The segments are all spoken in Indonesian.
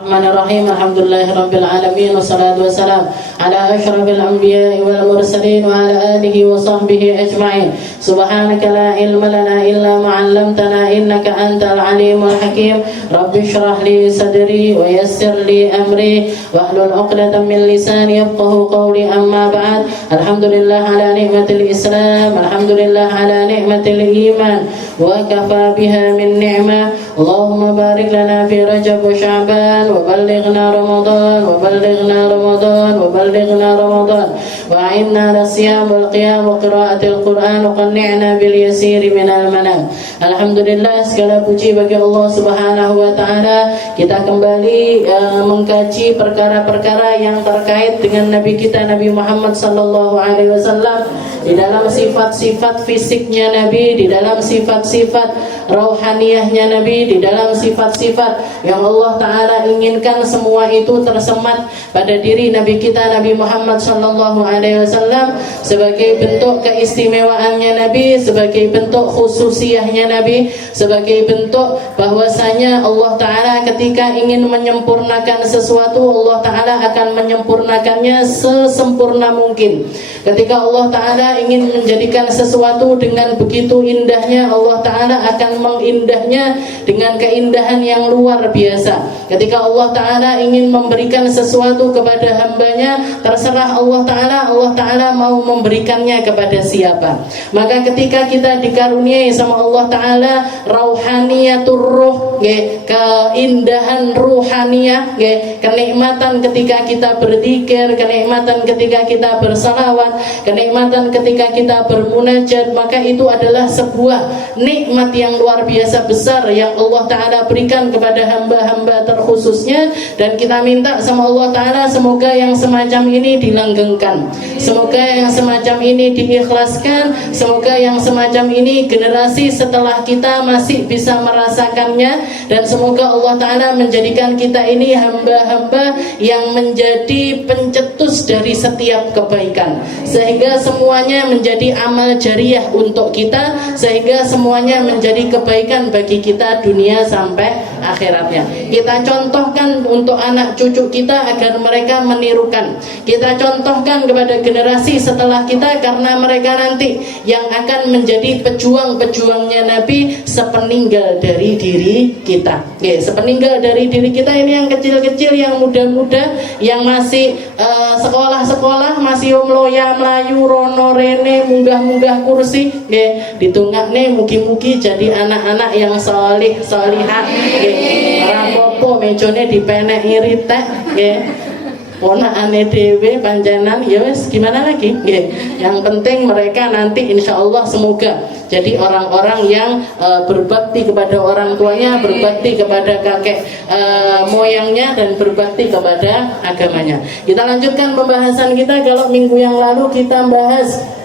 Bismillahirrahmanirrahim. Alhamdulillahirabbil alamin wassalatu wassalamu ala asyrafil anbiya'i wal mursalin wa ala alihi wa sahbihi ajma'in. Subhanaka la ilma lana illa ma 'allamtana innaka antal alimul hakim. Rabbi shrah li sadri wa yassir li amri wahlul 'uqdatam min lisani yafqahu qawli. Amma ba'd. Alhamdulillah ala ni'matil Islam, alhamdulillah ala ni'matil iman wa kafa biha min ni'mah. Allahumma barik lana fi Rajab wa Sya'ban وبلغنا رمضان وبلغنا رمضان وبلغنا رمضان وأعنا على الصيام والقيام وقراءة القرآن وقنعنا باليسير من المنام. Alhamdulillah, segala puji bagi Allah Subhanahu wa taala. Kita kembali mengkaji perkara-perkara yang terkait dengan Nabi kita Nabi Muhammad sallallahu alaihi wasallam, di dalam sifat-sifat fisiknya Nabi, di dalam sifat-sifat rauhaniyahnya Nabi, di dalam sifat-sifat yang Allah taala inginkan semua itu tersemat pada diri Nabi kita Nabi Muhammad sallallahu alaihi wasallam, sebagai bentuk keistimewaannya Nabi, sebagai bentuk khususiyahnya Nabi, sebagai bentuk bahwasanya Allah taala ketika ingin menyempurnakan sesuatu, Allah taala akan menyempurnakannya sesempurna mungkin. Ketika Allah taala ingin menjadikan sesuatu dengan begitu indahnya, Allah taala akan mengindahnya dengan keindahan yang luar biasa. Ketika Allah taala ingin memberikan sesuatu kepada hambanya, terserah Allah taala mau memberikannya kepada siapa. Maka ketika kita dikaruniai sama Allah taala rauhaniyatur ruh, keindahan ruhaniyah, kenikmatan ketika kita berzikir, kenikmatan ketika kita bersalawat, kenikmatan ketika kita bermunajat, maka itu adalah sebuah nikmat yang luar biasa besar yang Allah taala berikan kepada hamba-hamba terkhususnya. Dan kita minta sama Allah taala semoga yang semacam ini dilanggengkan, semoga yang semacam ini diikhlaskan, semoga yang semacam ini generasi setelah kita masih bisa merasakannya, dan semoga Allah taala menjadikan kita ini hamba-hamba yang menjadi pencetus dari setiap kebaikan, sehingga semuanya menjadi amal jariah untuk kita, sehingga semuanya menjadi kebaikan bagi kita dunia sampai akhiratnya. Kita contohkan untuk anak cucu kita agar mereka menirukan. Kita contohkan kepada generasi setelah kita, karena mereka nanti yang akan menjadi pejuang-pejuangnya Nabi sepeninggal dari diri kita. Sepeninggal dari diri kita ini yang kecil-kecil, yang muda-muda, yang masih sekolah-sekolah, masih omloya melayu rono rene munggah-munggah kursi, ditungakne mugi-mugi jadi anak-anak yang salih salihah. Rapopo mejone dipenek iritek, ponakane dhewe pancenan ya wis gimana lagi. Yang penting mereka nanti insya Allah semoga jadi orang-orang yang berbakti kepada orang tuanya, berbakti kepada kakek moyangnya, dan berbakti kepada agamanya. Kita lanjutkan pembahasan kita. Kalau minggu yang lalu kita bahas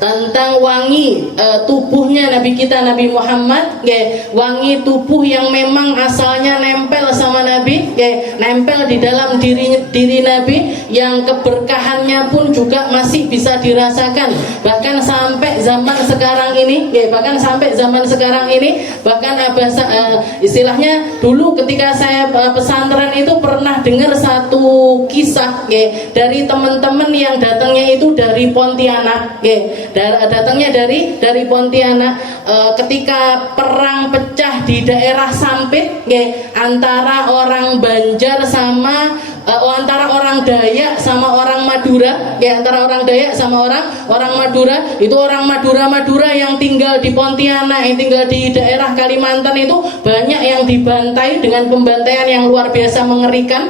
tentang wangi tubuhnya Nabi kita Nabi Muhammad, wangi tubuh yang memang asalnya nempel sama Nabi, nempel di dalam diri Nabi, yang keberkahannya pun juga masih bisa dirasakan bahkan sampai zaman sekarang ini, bahkan istilahnya dulu ketika saya pesantren itu pernah dengar satu kisah dari teman-teman yang datangnya itu dari Pontianak, datangnya dari Pontianak, ketika perang pecah di daerah Sampit, antara orang Banjar sama antara orang Dayak sama orang Madura, antara orang Dayak sama orang Madura. Itu orang Madura yang tinggal di Pontianak, yang tinggal di daerah Kalimantan itu banyak yang dibantai dengan pembantaian yang luar biasa mengerikan.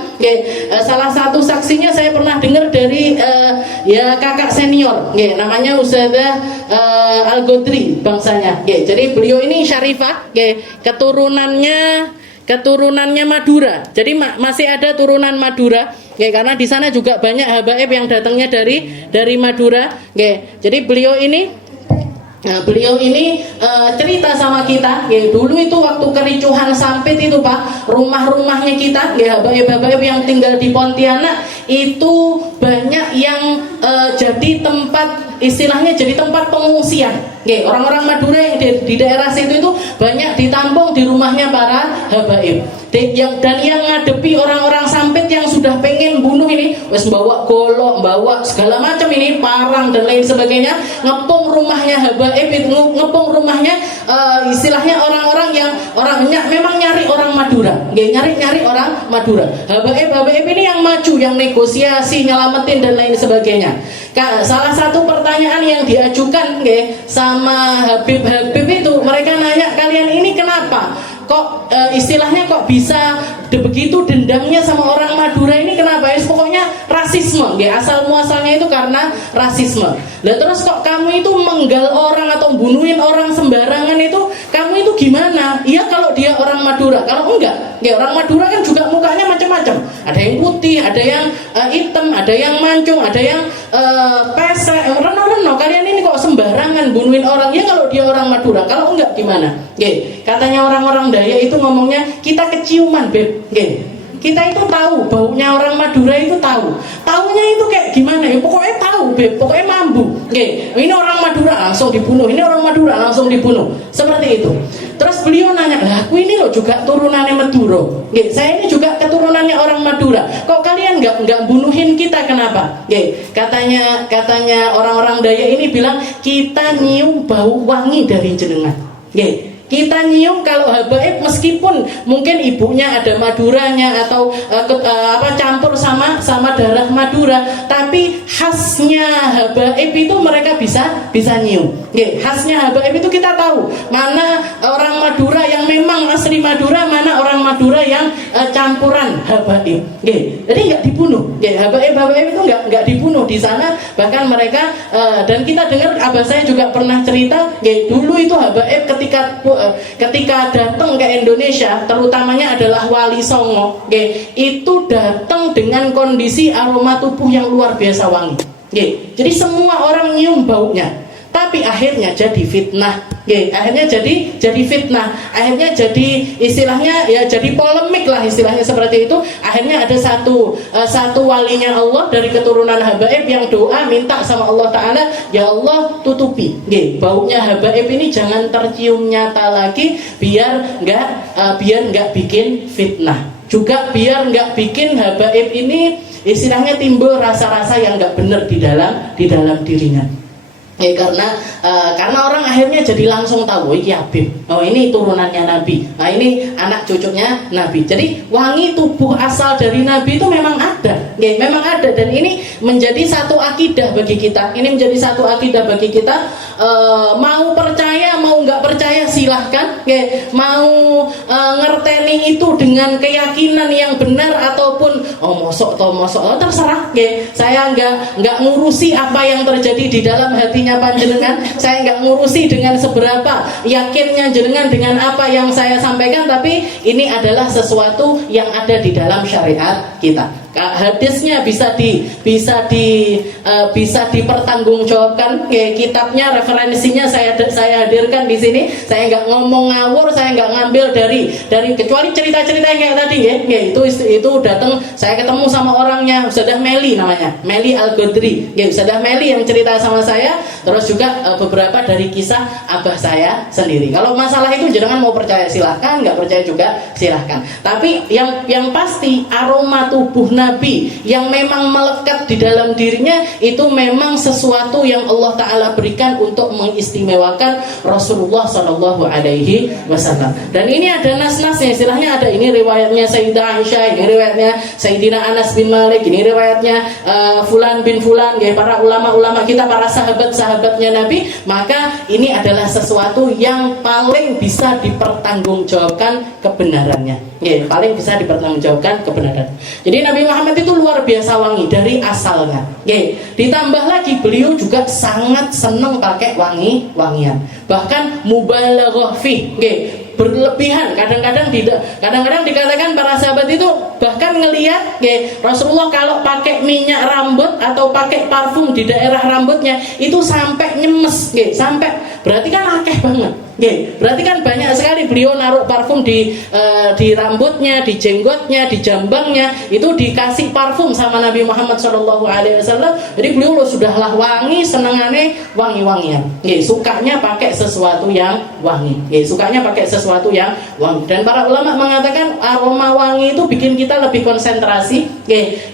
Salah satu saksinya saya pernah dengar dari kakak senior, namanya Ustadzah Al-Godri bangsanya. Jadi beliau ini syarifah, keturunannya Madura. Jadi masih ada turunan Madura, karena di sana juga banyak habaib yang datangnya dari Madura. Jadi beliau ini cerita sama kita, dulu itu waktu kericuhan Sampit itu Pak, rumah-rumahnya kita, habaib-habaib yang tinggal di Pontianak itu banyak yang jadi tempat istilahnya jadi tempat pengungsian. Nggih, orang-orang Madura yang di daerah situ itu banyak ditampung di rumahnya para habaib. Dan yang ngadepi orang-orang sampit yang sudah pengen bunuh ini, wes bawa golok, bawa segala macam ini, parang dan lain sebagainya, ngepung rumahnya habaib, ngepung rumahnya istilahnya orang-orang yang memang nyari orang Madura, nyari orang Madura. Habaib ini yang maju, yang negosiasi, nyelamatin dan lain sebagainya. Salah satu pertanyaan yang diajukan sama Habib itu, mereka nanya, kalian ini kenapa? Kok istilahnya kok bisa begitu dendamnya sama orang Madura ini, kenapa? Pokoknya rasisme, asal muasalnya itu karena rasisme. Lah terus kok kamu itu menggal orang atau bunuhin orang sembarangan itu, kamu itu gimana? Iya kalau dia orang Madura, kalau enggak, orang Madura kan juga mukanya macam-macam. Ada yang putih, ada yang hitam, ada yang mancung, ada yang pesek, reno-reno. Kalian ini kok sembarangan bunuhin orang? Ya kalau dia orang Madura, kalau enggak gimana? Katanya orang-orang Daya itu ngomongnya, kita keciuman, Beb. Kita itu tahu, baunya orang Madura itu tahu. Taunya itu kayak gimana ya? Pokoknya tahu, Beb. Pokoknya mambu. Ini orang Madura langsung dibunuh. Ini orang Madura langsung dibunuh. Seperti itu. Terus beliau nanya, lah aku ini loh juga turunannya Madura. Saya ini juga keturunannya orang Madura. Kok kalian nggak bunuhin kita, kenapa? Katanya orang-orang Daya ini bilang, kita nyium bau wangi dari jenengan. Kita nyium kalau habaib, meskipun mungkin ibunya ada Maduranya atau campur sama darah Madura, tapi khasnya habaib itu mereka bisa nyium. Khasnya habaib itu kita tahu mana orang Madura yang memang asli Madura, mana orang Madura yang campuran habaib. Jadi nggak dibunuh. Habaib itu nggak dibunuh di sana. Bahkan mereka dan kita dengar, abah saya juga pernah cerita, dulu itu habaib ketika datang ke Indonesia, terutamanya adalah Wali Songo, itu datang dengan kondisi aroma tubuh yang luar biasa wangi. Jadi semua orang nyium baunya. Tapi akhirnya jadi fitnah. Akhirnya jadi fitnah. Akhirnya jadi istilahnya ya jadi polemik lah, istilahnya seperti itu. Akhirnya ada satu walinya Allah dari keturunan habaib yang doa minta sama Allah Ta'ala, ya Allah tutupi baunya habaib ini, jangan tercium nyata lagi, biar nggak bikin fitnah. Juga biar nggak bikin habaib ini istilahnya timbul rasa-rasa yang nggak benar di dalam dirinya. Karena orang akhirnya jadi langsung tahu, ini Habib, ini turunannya Nabi, ini anak cucunya Nabi. Jadi wangi tubuh asal dari Nabi itu memang ada, memang ada, dan ini menjadi satu akidah bagi kita. Ini menjadi satu akidah bagi kita. Mau percaya, mau nggak percaya silahkan. Mau ngerteni itu dengan keyakinan yang benar ataupun mosok terserah. Saya nggak ngurusi apa yang terjadi di dalam hatinya panjenengan, saya nggak ngurusi dengan seberapa yakinnya jenengan dengan apa yang saya sampaikan, tapi ini adalah sesuatu yang ada di dalam syariat kita. Hadisnya bisa dipertanggungjawabkan. Kitabnya, referensinya saya hadirkan di sini. Saya nggak ngomong ngawur, saya nggak ngambil dari kecuali cerita-cerita yang kayak tadi itu datang, saya ketemu sama orangnya, Ustadzah Meli namanya, Meli Al-Godri. Ustadzah Meli yang cerita sama saya. Terus juga beberapa dari kisah abah saya sendiri. Kalau masalah itu jangan mau percaya silahkan, nggak percaya juga silahkan. Tapi yang pasti aroma tubuh Nabi yang memang melekat di dalam dirinya itu memang sesuatu yang Allah Ta'ala berikan untuk mengistimewakan Rasulullah Sallallahu Alaihi Wasallam. Dan ini ada nas-nasnya, istilahnya ada, ini riwayatnya Sayyidah Aisyah, ini riwayatnya Sayyidina Anas bin Malik, ini riwayatnya Fulan bin Fulan, para ulama-ulama kita, para sahabat-sahabatnya Nabi. Maka ini adalah sesuatu yang paling bisa dipertanggungjawabkan kebenarannya. Paling bisa dipertanggungjawabkan kebenaran. Jadi Nabi Muhammad itu luar biasa wangi dari asalnya. Ditambah lagi beliau juga sangat senang pakai wangian. Bahkan mubalaghah fi, berlebihan. Kadang-kadang dikatakan para sahabat itu bahkan ngelihat Rasulullah kalau pakai minyak rambut atau pakai parfum di daerah rambutnya itu sampai nyemes, sampai berarti kan akeh banget. Berarti kan banyak sekali beliau naruh parfum di rambutnya, di jenggotnya, di jambangnya, itu dikasih parfum sama Nabi Muhammad SAW. Jadi beliau sudahlah wangi, senengane wangi-wangian. Sukanya pakai sesuatu yang wangi. Sukanya pakai sesuatu yang wangi. Dan para ulama mengatakan aroma wangi itu bikin kita lebih konsentrasi,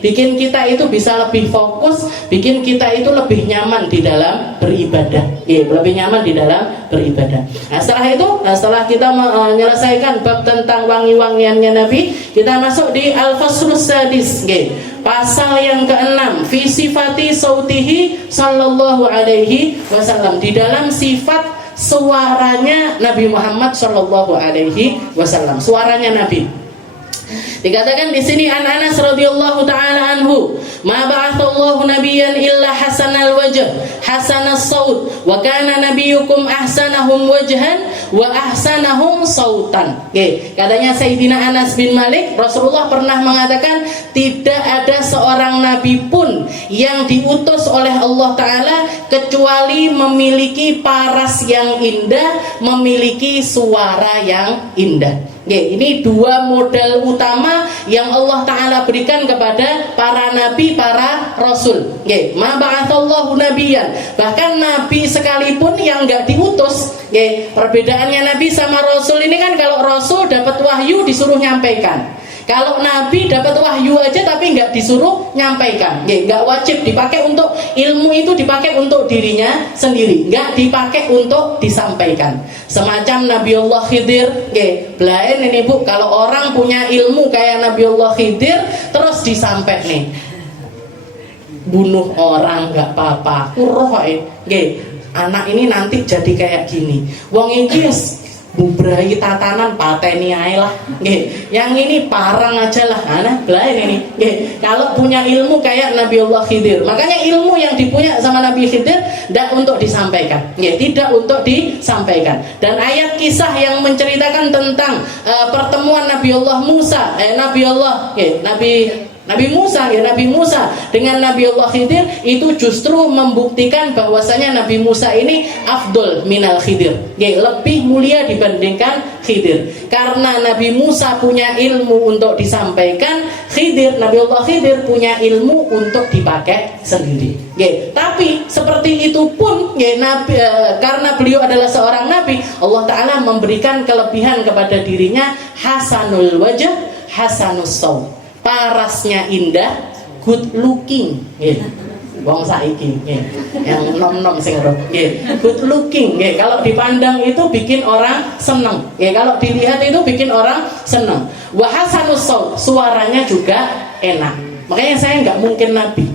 bikin kita itu bisa lebih fokus, bikin kita itu lebih nyaman di dalam beribadah. Lebih nyaman di dalam beribadah. Nah, setelah kita menyelesaikan bab tentang wangi-wangiannya Nabi, kita masuk di Al-Faslus Sadis, pasal yang ke-6, fi sifati sautihi sallallahu alaihi wasallam, di dalam sifat suaranya Nabi Muhammad sallallahu alaihi wasallam, suaranya Nabi. Dikatakan di sini an Anas radhiyallahu taala anhu, ma ba'atsallahu nabiyyan illa hasanal wajh, hasanas saut, wa kana nabiyyukum ahsanahum wajhan wa ahsanahum sautan. Katanya Sayyidina Anas bin Malik, Rasulullah pernah mengatakan tidak ada seorang nabi pun yang diutus oleh Allah taala kecuali memiliki paras yang indah, memiliki suara yang indah. Ini dua modal utama yang Allah Ta'ala berikan kepada para nabi, para rasul. Ma ba'atsallahu nabiyyan, bahkan nabi sekalipun yang enggak diutus. Perbedaannya nabi sama rasul ini kan, kalau rasul dapat wahyu disuruh nyampaikan. Kalau nabi dapat wahyu aja tapi nggak disuruh nyampaikan, nggak wajib dipakai untuk ilmu, itu dipakai untuk dirinya sendiri, nggak dipakai untuk disampaikan. Semacam Nabiullah Khidir, belain ini bu, kalau orang punya ilmu kayak Nabiullah Khidir terus disampaikan nih, bunuh orang nggak apa-apa, anak ini nanti jadi kayak gini, wong iki bubrai tatanan pateni ae lah. Yang ini parang aja lah. Nah, belain ini. Kalau punya ilmu kayak Nabiullah Khidir. Makanya ilmu yang dipunya sama Nabi Khidir tidak untuk disampaikan. Tidak untuk disampaikan. Dan ayat kisah yang menceritakan tentang pertemuan Nabiullah Musa, Nabi Musa dengan Nabiullah Khidir, itu justru membuktikan bahwasanya Nabi Musa ini afdol minal Khidir, lebih mulia dibandingkan Khidir. Karena Nabi Musa punya ilmu untuk disampaikan, Nabiullah Khidir punya ilmu untuk dipakai sendiri. Tapi seperti itu pun, karena beliau adalah seorang nabi, Allah Ta'ala memberikan kelebihan kepada dirinya, hasanul wajh, hasanus saut. Parasnya indah, good looking, wong saiki, yang nom-nom sing good looking, kalau dipandang itu bikin orang seneng, kalau dilihat itu bikin orang seneng. Wa hasanus saut, suaranya juga enak. Makanya saya nggak mungkin nabi,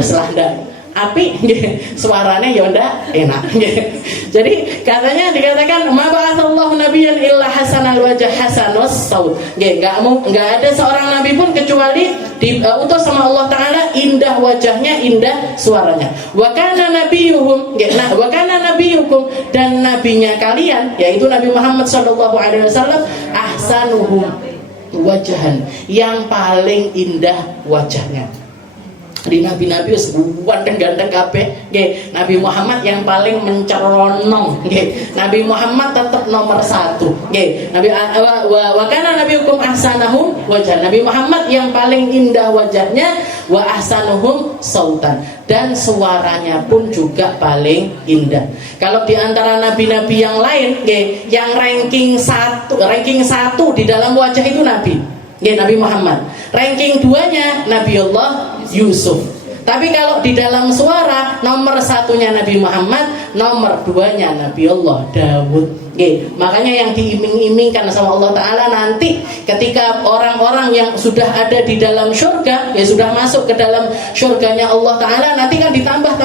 setelah ndak api, suaranya ya ndak enak. Jadi katanya dikatakan ma ba'atsallahu nabiyyan illa hasanal wajh hasanus saut. Enggak ada seorang nabi pun kecuali diutus sama Allah Taala indah wajahnya, indah suaranya. Wa kana nabiyyuhum, wa kana nabiyyukum, dan nabinya kalian yaitu Nabi Muhammad sallallahu alaihi wasallam ahsanuhum wajhan, yang paling indah wajahnya. Di nabi-nabi ganteng-ganteng kabeh, Nabi Muhammad yang paling menceronong, Nabi Muhammad tetap nomor 1, Nabi wa kana nabiyukum ahsanahum wajhan, Nabi Muhammad yang paling indah wajahnya, wa ahsanuhum sautan, dan suaranya pun juga paling indah. Kalau di antara nabi-nabi yang lain, yang ranking 1 di dalam wajah itu Nabi Muhammad. Ranking 2-nya Nabiullah Yusuf. Tapi kalau di dalam suara, nomor 1-nya Nabi Muhammad, nomor 2-nya Nabiullah Daud. Makanya yang diiming-imingkan sama Allah Ta'ala nanti ketika orang-orang yang sudah ada di dalam surga, sudah masuk ke dalam surganya Allah Ta'ala, nanti kan ditambah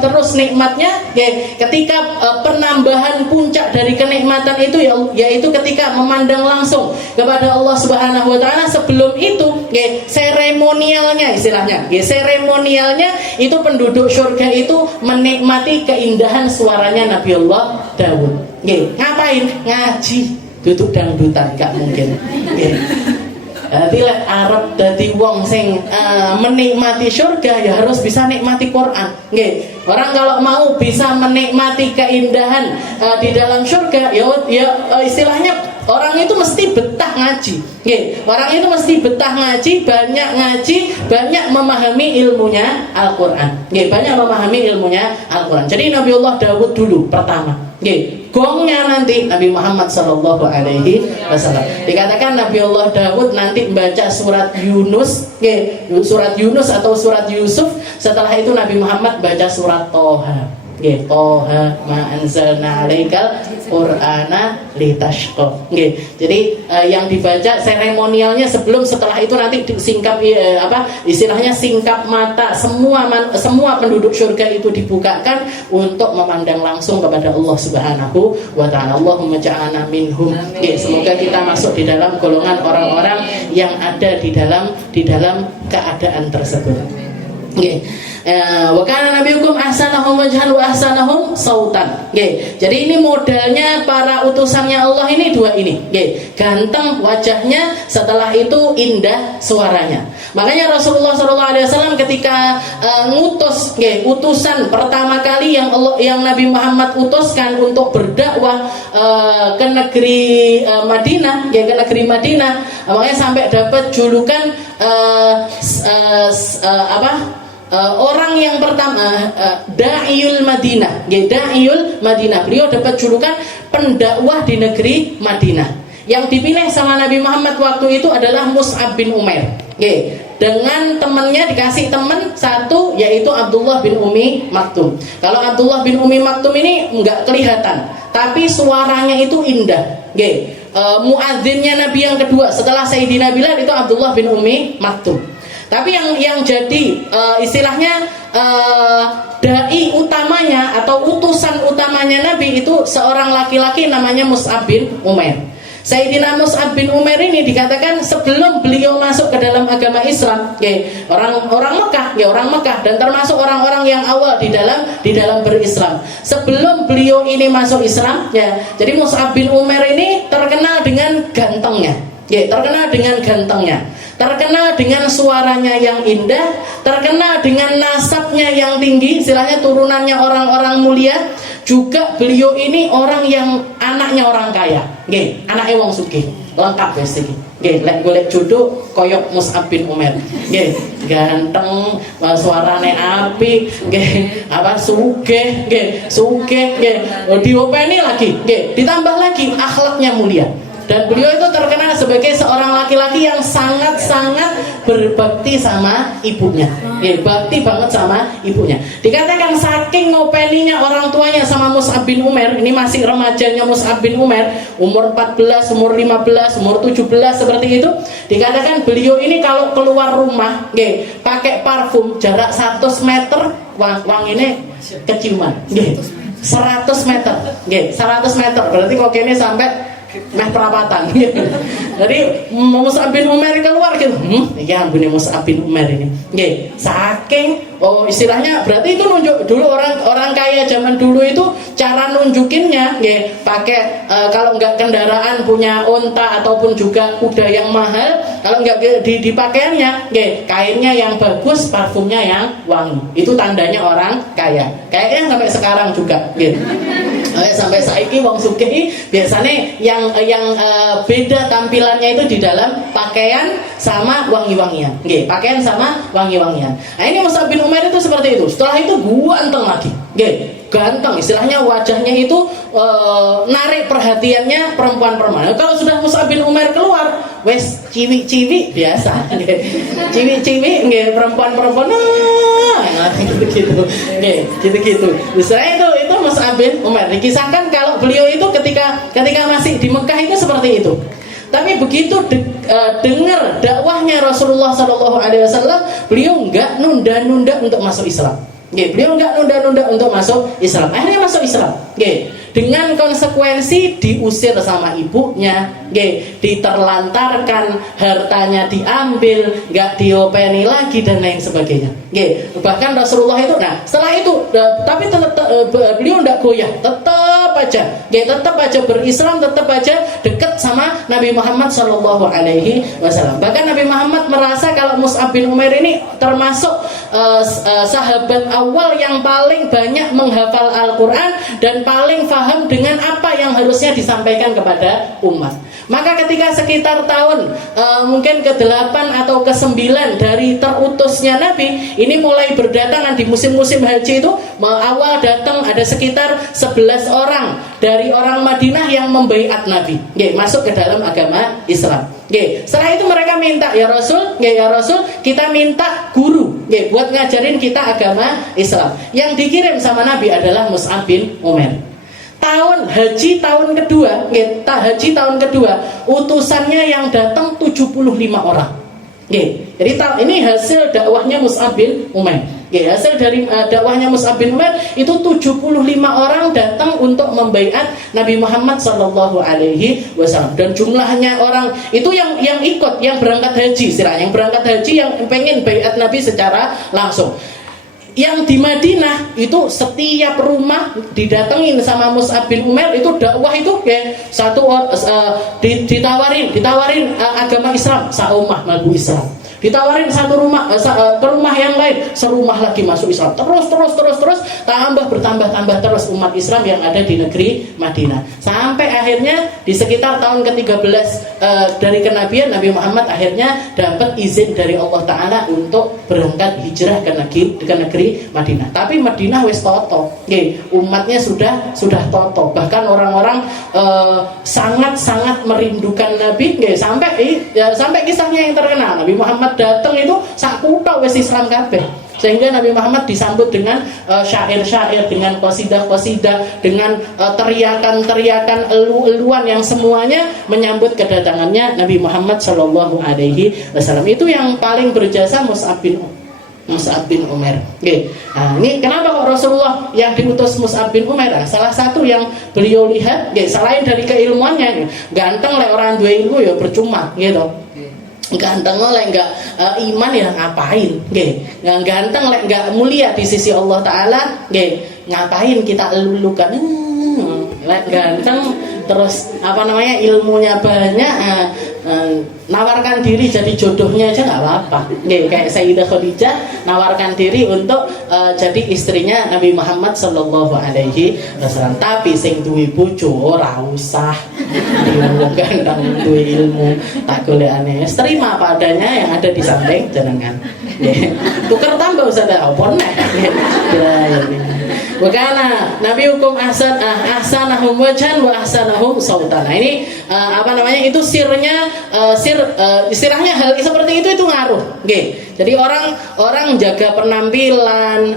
terus nikmatnya. Ketika penambahan puncak dari kenikmatan itu, yaitu ketika memandang langsung kepada Allah Subhanahu Wa Ta'ala. Sebelum itu, seremonialnya istilahnya, seremonialnya itu penduduk surga itu menikmati keindahan suaranya Nabiullah Daud. Ngapain? Ngaji, duduk dangdutan, gak mungkin. Dadi lek arep dadi wong sing menikmati surga ya harus bisa nikmati Quran. Nggih. Orang kalau mau bisa menikmati keindahan di dalam surga ya istilahnya orang itu mesti betah ngaji. Nggih, orang itu mesti betah ngaji, banyak memahami ilmunya Al-Qur'an. Nggih, banyak memahami ilmunya Al-Qur'an. Jadi Nabiullah Daud dulu pertama. Nggih, gongnya nanti Nabi Muhammad sallallahu alaihi wasallam. Dikatakan Nabiullah Daud nanti membaca surat Yunus, nggih, surat Yunus atau surat Yusuf. Setelah itu Nabi Muhammad baca surat Toha. Nggih, Toha ma anzalna 'alaikal Qur'ana litashqa. Nggih. Jadi yang dibaca seremonialnya setelah itu nanti singkap istilahnya singkap mata semua penduduk surga itu dibukakan untuk memandang langsung kepada Allah Subhanahu wa taala. Allahumma ja'alna minhum. Nggih, semoga kita masuk di dalam golongan orang-orang yang ada di dalam keadaan tersebut. Nggih. Wa kana nabiyukum ahsanahum wajhan wa ahsanahum sautan. Nggih. Jadi ini modalnya para utusannya Allah ini dua ini. Nggih. Ganteng wajahnya, setelah itu indah suaranya. Makanya Rasulullah SAW ketika ngutus, nggih, utusan pertama kali yang Nabi Muhammad utuskan untuk berdakwah ke negeri Madinah, ya ke negeri Madinah, makanya sampai dapat julukan orang yang pertama Da'iyul Madinah. Da'iyul Madinah. Beliau dapat julukan pendakwah di negeri Madinah. Yang dipilih sama Nabi Muhammad waktu itu adalah Mus'ab bin Umair. Dengan temannya, dikasih teman satu yaitu Abdullah bin Umi Maktum. Kalau Abdullah bin Umi Maktum ini enggak kelihatan, tapi suaranya itu indah. Muadzinnya Nabi yang kedua setelah Sayyidina Bilal itu Abdullah bin Umi Maktum. Tapi yang jadi istilahnya dai utamanya atau utusan utamanya Nabi itu seorang laki-laki namanya Mus'ab bin Umair. Sayyidina Mus'ab bin Umair ini dikatakan sebelum beliau masuk ke dalam agama Islam, orang Mekah dan termasuk orang-orang yang awal di dalam berislam. Sebelum beliau ini masuk Islam, jadi Mus'ab bin Umair ini terkenal dengan gantengnya. Terkenal dengan suaranya yang indah, terkenal dengan nasabnya yang tinggi, istilahnya turunannya orang-orang mulia. Juga beliau ini orang yang anaknya orang kaya, anaknya wong sugih, lengkap wis iki. Lek golek jodoh koyok Mus'ab bin Umair. Ganteng, suarane apik, sugih, diopeni lagi, ditambah lagi akhlaknya mulia. Dan beliau itu terkenal sebagai seorang laki-laki yang sangat-sangat berbakti sama ibunya. Bakti banget sama ibunya. Dikatakan saking ngopeninya orang tuanya sama Mus'ab bin Umair, ini masih remajanya Mus'ab bin Umair, umur 14, umur 15, umur 17 seperti itu. Dikatakan beliau ini kalau keluar rumah, pakai parfum jarak 100 meter, wanginya keciuman. 100 meter. 100 meter. Berarti kok ini sampai meh perapatan. Jadi Mus'ab bin Umair keluar gitu. Ya ampun Mus'ab bin Umair ini. Saking istilahnya berarti itu nunjuk dulu orang kaya zaman dulu itu cara nunjukinnya pakai kalau enggak kendaraan punya unta ataupun juga kuda yang mahal, kalau enggak di pakaiannya kainnya yang bagus, parfumnya yang wangi. Itu tandanya orang kaya. Kayaknya sampai sekarang juga sampai saiki wong sugih biasanya yang beda tampilannya itu di dalam pakaian sama wangi-wangian. Pakaian sama wangi-wangian. Nah, ini Mus'ab bin Umair itu seperti itu. Setelah itu ganteng lagi. Ganteng, istilahnya wajahnya itu narik perhatiannya perempuan-perempuan. Kalau sudah Mus'ab bin Umair keluar, wes ciwi-ciwi biasa. Ciwi-ciwi perempuan-perempuan gitu. Misalnya itu Mus'ab bin Umair. Dikisahkan kalau beliau itu ketika masih di Mekah itu seperti itu. Tapi begitu dengar dakwahnya Rasulullah SAW, beliau enggak nunda-nunda untuk masuk Islam. Beliau enggak nunda-nunda untuk masuk Islam. Akhirnya masuk Islam. Dengan konsekuensi diusir sama ibunya, diterlantarkan, hartanya diambil, enggak diopeni lagi dan lain sebagainya. Bahkan Rasulullah itu, setelah itu, tapi beliau enggak goyah, tetap tetap aja berislam, tetap aja dekat sama Nabi Muhammad Shallallahu Alaihi Wasallam. Bahkan Nabi Muhammad merasa kalau Mus'ab bin Umair ini termasuk sahabat awal yang paling banyak menghafal Al-Quran dan paling paham dengan apa yang harusnya disampaikan kepada umat. Maka ketika sekitar tahun mungkin ke-8 atau ke-9 dari terutusnya Nabi, ini mulai berdatangan di musim-musim haji itu, awal datang ada sekitar 11 orang dari orang Madinah yang membaiat Nabi, masuk ke dalam agama Islam. Setelah itu mereka minta, ya Rasul, kita minta guru buat ngajarin kita agama Islam. Yang dikirim sama Nabi adalah Mus'ab bin Umair. Haji tahun kedua, utusannya yang datang 75 orang. Jadi ini hasil dakwahnya Mus'ab bin Umair. Hasil dari dakwahnya Mus'ab bin Umair itu 75 orang datang untuk membaiat Nabi Muhammad Sallallahu Alaihi Wasallam. Dan jumlahnya orang itu yang ikut, yang berangkat haji, yang pengen baiat Nabi secara langsung. Yang di Madinah itu setiap rumah didatengin sama Mus'ab bin Umair, itu dakwah itu ditawarin agama Islam, saumah madu Islam. Ditawarin satu rumah ke rumah yang lain, serumah lagi masuk Islam. Terus bertambah terus umat Islam yang ada di negeri Madinah. Sampai akhirnya di sekitar tahun ke-13 dari kenabian, Nabi Muhammad akhirnya dapat izin dari Allah Ta'ala untuk berangkat hijrah ke negeri Madinah. Tapi Madinah wis toto, umatnya sudah toto. Bahkan orang-orang sangat merindukan Nabi, sampai kisahnya yang terkenal, Nabi Muhammad datang itu sak kutha wis Islam kabeh. Sehingga Nabi Muhammad disambut dengan syair-syair, dengan qasidah-qasidah, dengan teriakan-teriakan, elu-eluan yang semuanya menyambut kedatangannya Nabi Muhammad Shallallahu Alaihi Wasallam. Itu yang paling berjasa Mus'ab bin Umair. Nah, ini kenapa kok Rasulullah yang diutus Mus'ab bin Umair? Salah satu yang beliau lihat, selain dari keilmuannya, ganteng lah orang dua ilmu ya percuma, gitu. Ganteng lek enggak iman ya ngapain, ganteng lek enggak mulia di sisi Allah Ta'ala, ngapain kita elu-elukan. Lek ganteng terus ilmunya banyak, nawarkan diri jadi jodohnya aja nggak apa-apa. Kayak Sayyidah Khadijah nawarkan diri untuk jadi istrinya Nabi Muhammad Sallallahu Alaihi Wasallam. Tapi sing duwe bojo ora usah wong ganteng duwe ilmu tak golekane, terima padanya yang ada di samping jenengan. Tuker tambah usah ada apa nek. Wakana Nabi hukum ahsanahum wajhan wa ahsanahum sautan. Nah, ini itu istilahnya hal seperti itu ngaruh. Jadi orang jaga penampilan,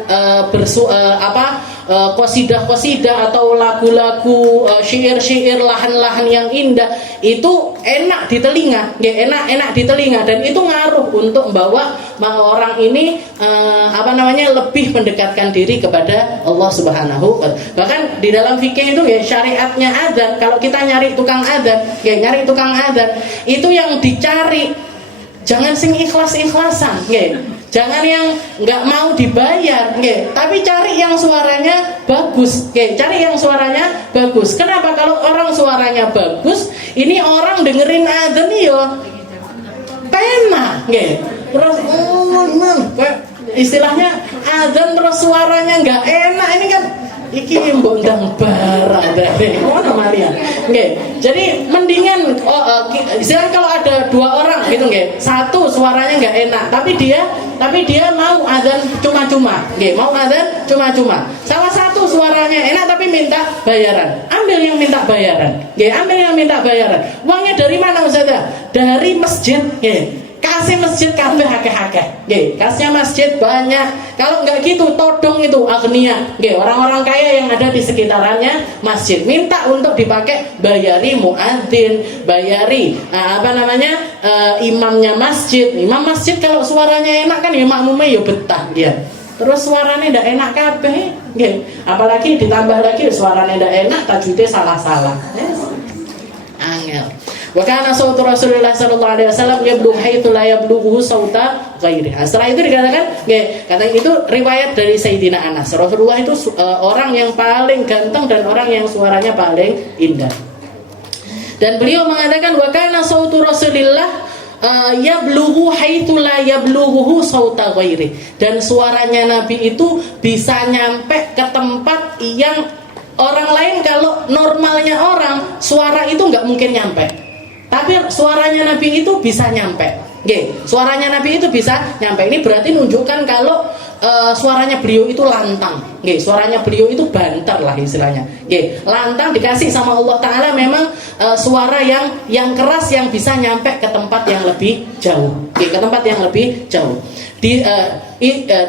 qasidah-qasidah atau lagu-lagu, syair-syair lahan-lahan yang indah itu enak di telinga, enak di telinga, dan itu ngaruh untuk membawa orang ini lebih mendekatkan diri kepada Allah Subhanahu wa Ta'ala. Bahkan di dalam fikih itu syariatnya adzan, kalau kita nyari tukang adzan itu yang dicari jangan sing ikhlas-ikhlasan, jangan yang nggak mau dibayar, tapi cari yang suaranya bagus, cari yang suaranya bagus. Kenapa? Kalau orang suaranya bagus, ini orang dengerin adzan yo enak, terus istilahnya adzan terus suaranya nggak enak, ini kan iki mbok ndang barang dari mana Maria. Jadi mendingan misalkan kalau ada dua orang gitu, satu suaranya nggak enak, tapi dia mau adzan cuma-cuma, salah satu suaranya enak tapi minta bayaran, ambil yang minta bayaran. Uangnya dari mana Ustazah? Dari masjid. Kasih masjid kabeh akeh-akeh. Kasihnya masjid banyak. Kalau enggak gitu todong itu agnia. Orang-orang kaya yang ada di sekitarannya masjid. Minta untuk dipakai, bayari muadzin, bayari imamnya masjid. Imam masjid kalau suaranya enak kan ya makmumnya ya betah dia. Terus suaranya ndak enak kabeh. Apalagi ditambah lagi suaranya ndak enak, tajwidnya salah-salah. Angel. Wa kana sautu Rasulullah sallallahu alaihi wasallam yablughu haitsu la yablughu sauta ghairihi. Setelah itu dikatakan, katanya itu riwayat dari Sayyidina Anas. Rasulullah itu orang yang paling ganteng dan orang yang suaranya paling indah. Dan beliau mengatakan wa kana sautu Rasulillah yablughu haitsu la yablughu sauta ghairi. Dan suaranya Nabi itu bisa nyampe ke tempat yang orang lain kalau normalnya orang suara itu nggak mungkin nyampe. Tapi suaranya Nabi itu bisa nyampe. Suaranya Nabi itu bisa nyampe. Ini berarti menunjukkan kalau suaranya beliau itu lantang. Suaranya beliau itu banter lah istilahnya. Lantang dikasih sama Allah Ta'ala memang suara yang keras yang bisa nyampe ke tempat yang lebih jauh. Ke tempat yang lebih jauh.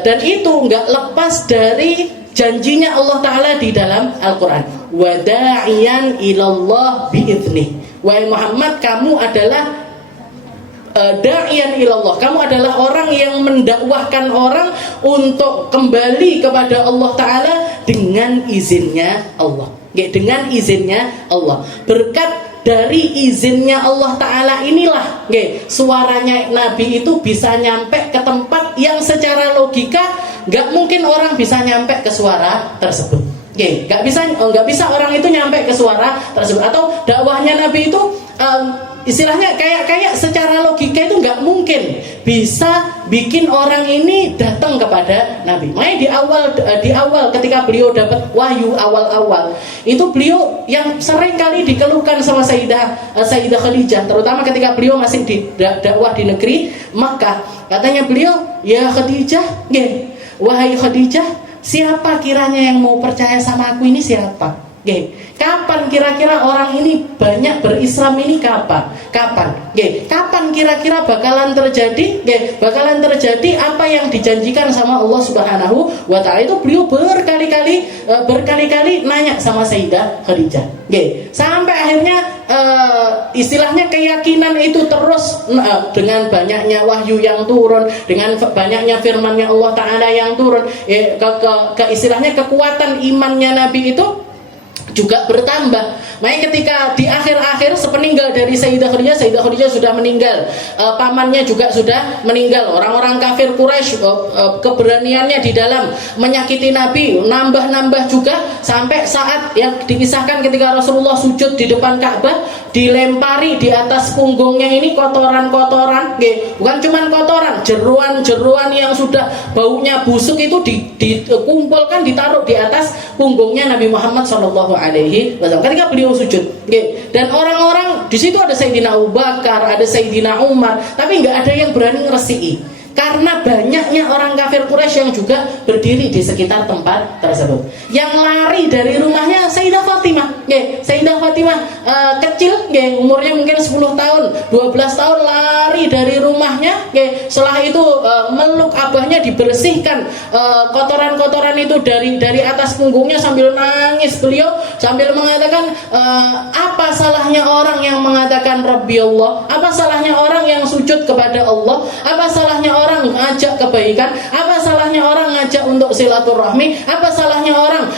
Dan itu nggak lepas dari janjinya Allah Ta'ala di dalam Al-Quran. Wada'iyan ilallah bi'idnih. Wahai Muhammad, kamu adalah da'iyan ilallah, kamu adalah orang yang mendakwahkan orang untuk kembali kepada Allah Ta'ala dengan izinnya Allah. Dengan izinnya Allah. Berkat dari izinnya Allah Ta'ala inilah suaranya Nabi itu bisa nyampe ke tempat yang secara logika gak mungkin orang bisa nyampe ke suara tersebut. Gak bisa orang itu nyampe ke suara tersebut. Atau dakwahnya Nabi itu istilahnya kayak secara logika itu nggak mungkin bisa bikin orang ini datang kepada Nabi. Makanya di awal ketika beliau dapat wahyu awal itu beliau yang sering kali dikeluhkan sama Sayyidah Khadijah, terutama ketika beliau masih di dakwah di negeri Makkah. Katanya beliau, ya Khadijah, wahai Khadijah, siapa kiranya yang mau percaya sama aku ini siapa? Kapan kira-kira orang ini banyak berislam ini kapan? Kapan kira-kira bakalan terjadi? Bakalan terjadi apa yang dijanjikan sama Allah Subhanahu wa Ta'ala. Itu beliau berkali-kali nanya sama Sayyidah Khadijah. Sampai akhirnya istilahnya keyakinan itu terus dengan banyaknya wahyu yang turun, dengan banyaknya firman-Nya Allah Ta'ala yang turun, istilahnya kekuatan imannya Nabi itu juga bertambah. Makanya ketika di akhir-akhir sepeninggal dari Sayyidah Khadijah sudah meninggal, pamannya juga sudah meninggal. Orang-orang kafir Quraisy keberaniannya di dalam menyakiti Nabi nambah juga, sampai saat yang dikisahkan ketika Rasulullah sujud di depan Ka'bah, dilempari di atas punggungnya ini kotoran-kotoran, bukan cuma kotoran, jeruan-jeruan yang sudah baunya busuk itu dikumpulkan, ditaruh di atas punggungnya Nabi Muhammad SAW ketika beliau sujud. Dan orang-orang di situ ada Sayyidina Abu Bakar, ada Sayyidina Umar, tapi nggak ada yang berani ngeresi'i. Karena banyaknya orang kafir Quraisy yang juga berdiri di sekitar tempat tersebut. Yang lari dari rumahnya Sayyidah Fatimah. Sayyidah Fatimah kecil, umurnya mungkin 10 tahun, 12 tahun, lari dari rumahnya. Setelah itu meluk abahnya, dibersihkan kotoran-kotoran itu dari atas punggungnya, sambil nangis beliau, sambil mengatakan, apa salahnya orang yang mengatakan Rabbi Allah? Apa salahnya orang yang sujud kepada Allah? Apa salahnya orang ngajak kebaikan? Apa salahnya orang ngajak untuk silaturahmi? Apa salahnya orang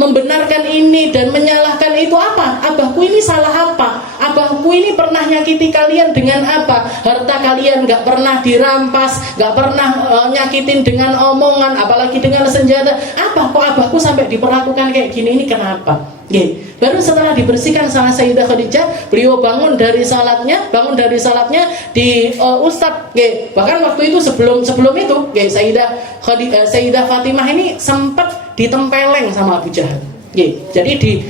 membenarkan ini dan menyalahkan itu? Apa? Abahku ini salah apa? Abahku ini pernah nyakiti kalian dengan apa? Harta kalian gak pernah dirampas, gak pernah nyakitin dengan omongan, apalagi dengan senjata. Apa kok abahku sampai diperlakukan kayak gini? Ini kenapa? Baru setelah dibersihkan sama Sayyidah Khadijah, beliau bangun dari salatnya di Ustadz. Bahkan waktu itu sebelum itu, Sayyidah Fatimah ini sempat ditempeleng sama Abu Jahal. Jadi